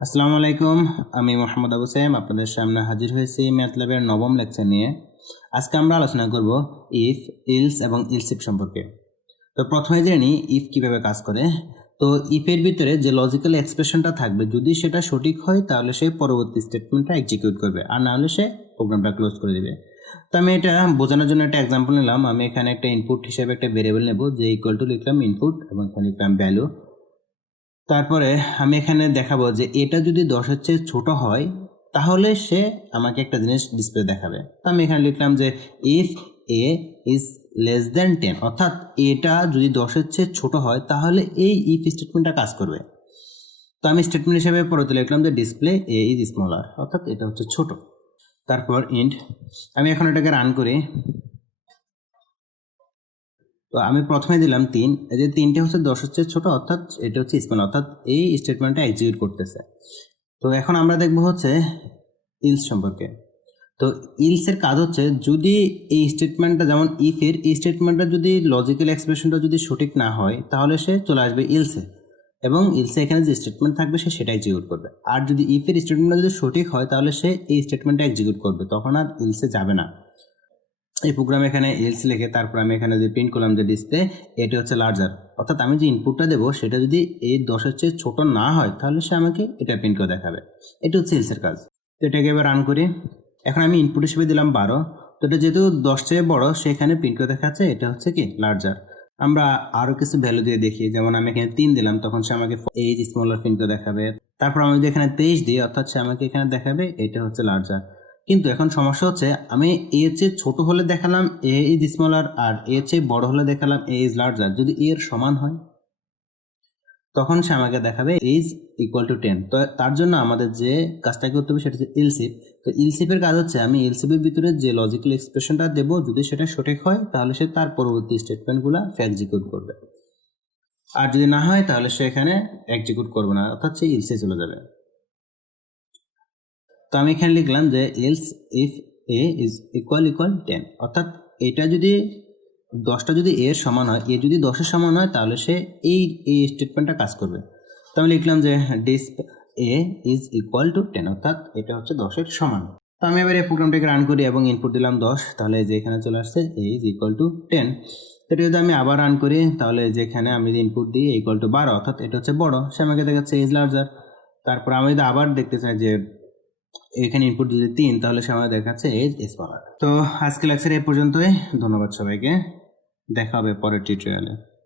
আসসালামু আলাইকুম, আমি মোহাম্মদ আবু সাইম আপনাদের সামনে হাজির হয়েছি ম্যাথল্যাবের নবম লেকচার নিয়ে। আজকে আমরা আলোচনা করব ইফ, ইলস এবং ইলসিফ সম্পর্কে। তো প্রথমে জেনে নিই ইফ কিভাবে কাজ করে। তো ইফের ভিতরে যে লজিক্যাল এক্সপ্রেশনটা থাকবে, যদি সেটা সঠিক হয় তাহলে সে পরবর্তী স্টেটমেন্টটা এক্সিকিউট করবে, আর না হলে সে প্রোগ্রামটা ক্লোজ করে দেবে। তো আমি এটা বোঝানোর জন্য একটা এক্সাম্পল নিলাম। আমি এখানে একটা ইনপুট হিসেবে একটা ভেরিয়েবল নেব, যে ইকুয়াল টু লিখলাম ইনপুট এবং এখানে লিখলাম ভ্যালু। তারপরে আমি এখানে দেখাবো যে এটা যদি 10-এর চেয়ে ছোট হয় তাহলে সে আমাকে একটা জিনিস ডিসপ্লে দেখাবে। তো আমি এখানে লিখলাম যে if A is less than 10, অর্থাৎ এটা যদি 10-এর চেয়ে ছোট হয় তাহলে এই ইফ স্টেটমেন্টটা কাজ করবে। তো আমি স্টেটমেন্ট হিসেবে পরে লিখলাম যে ডিসপ্লে এ ইজ স্মলার, অর্থাৎ এটা হচ্ছে ছোট। তারপর ইন্ট, আমি এখন এটাকে রান করি। তো আমি প্রথমে দিলাম 3, এই যে 3টে হচ্ছে 10-এর চেয়ে ছোট, অর্থাৎ এটা হচ্ছে স্মল, অর্থাৎ এই স্টেটমেন্টটা এক্সিকিউট করতেছে। তো এখন আমরা দেখব হচ্ছে ইলস সম্পর্কে। তো ইলসের কাজ হচ্ছে, যদি এই স্টেটমেন্টটা যেমন ইফের এই স্টেটমেন্টটা যদি লজিক্যাল এক্সপ্রেশনটা যদি সঠিক না হয় তাহলে সে চলে আসবে ইলসে, এবং ইলসে এখানে যে স্টেটমেন্ট থাকবে সে সেটা এক্সিকিউট করবে। আর যদি ইফের স্টেটমেন্টটা যদি সঠিক হয় তাহলে সে এই স্টেটমেন্টটা এক্সিকিউট করবে, তখন আর ইলসে যাবে না। এই প্রোগ্রামে এখানে এলস লিখে তারপর আমি এখানে যদি প্রিন্ট করলাম যে ডিসপ্লে এটা হচ্ছে লার্জার, অর্থাৎ আমি যে ইনপুটটা দেবো সেটা যদি এই 10-এর চেয়ে ছোট না হয় তাহলে সে আমাকে এটা প্রিন্ট করে দেখাবে। এটা হচ্ছে এলসের কাজ। তো এটাকে এবার রান করি। এখন আমি ইনপুট হিসেবে দিলাম 12, তো এটা যেহেতু 10 চেয়ে বড় সেখানে প্রিন্ট করে দেখাচ্ছে এটা হচ্ছে কি লার্জার। আমরা আরও কিছু ভ্যালু দিয়ে দেখি, যেমন আমি এখানে 3 দিলাম তখন সে আমাকে এইজ স্মলার প্রিন্ট করে দেখাবে। তারপর আমি যদি এখানে 23 দিই অর্থাৎ সে আমাকে এখানে দেখাবে এটা হচ্ছে লার্জার। কিন্তু এখন সমস্যা হচ্ছে, আমি এর চেয়ে ছোট হলে দেখালাম এ ইজ স্মলার, আর এর চেয়ে বড় হলে দেখালাম এ ইজ লার্জার। যদি এর সমান হয় তখন সে আমাকে দেখাবে ইজ ইকুয়াল টু 10। তো তার জন্য আমাদের যে কাজটা করতে হবে সেটা হচ্ছে ইলসিফ। তো ইলসিফের কাজ হচ্ছে, আমি ইলসিফের ভিতরে যে লজিক্যাল এক্সপ্রেশনটা দেবো যদি সেটা সঠিক হয় তাহলে সে তার পরবর্তী স্টেটমেন্টগুলো এক্সিকিউট করবে, আর যদি না হয় তাহলে সে এখানে এক্সিকিউট করবে না, অর্থাৎ সে ইলসে চলে যাবে। তো আমি এখানে লিখলাম যে else if A is equal 10, অর্থাৎ এটা যদি 10টা যদি এর সমান হয়, এ যদি 10-এর সমান হয় তাহলে সে এই স্টেটমেন্টটা কাজ করবে। তো আমি লিখলাম যে display A is equal to 10, অর্থাৎ এটা হচ্ছে 10-এর সমান। তো আমি এবার এই প্রোগ্রামটাকে রান করি এবং ইনপুট দিলাম 10, তাহলে যে এখানে চলে আসছে এ ইজ ইকুয়াল টু 10। তো এটা যদি আমি আবার রান করি তাহলে যেখানে আমি যদি ইনপুট দিই ইকুয়াল টু 12, অর্থাৎ এটা হচ্ছে বড়, সে আমাকে দেখাচ্ছে এজ লার্জার। তারপর আমি যদি আবার দেখতে চাই যে এখানে ইনপুট যদি 3 তাহলে সে আমাদের দেখাচ্ছে এজ স্মলার। তো আজকে লেকচার এই পর্যন্তই। ধন্যবাদ সবাইকে, দেখা হবে পরের টিউটোরিয়ালে।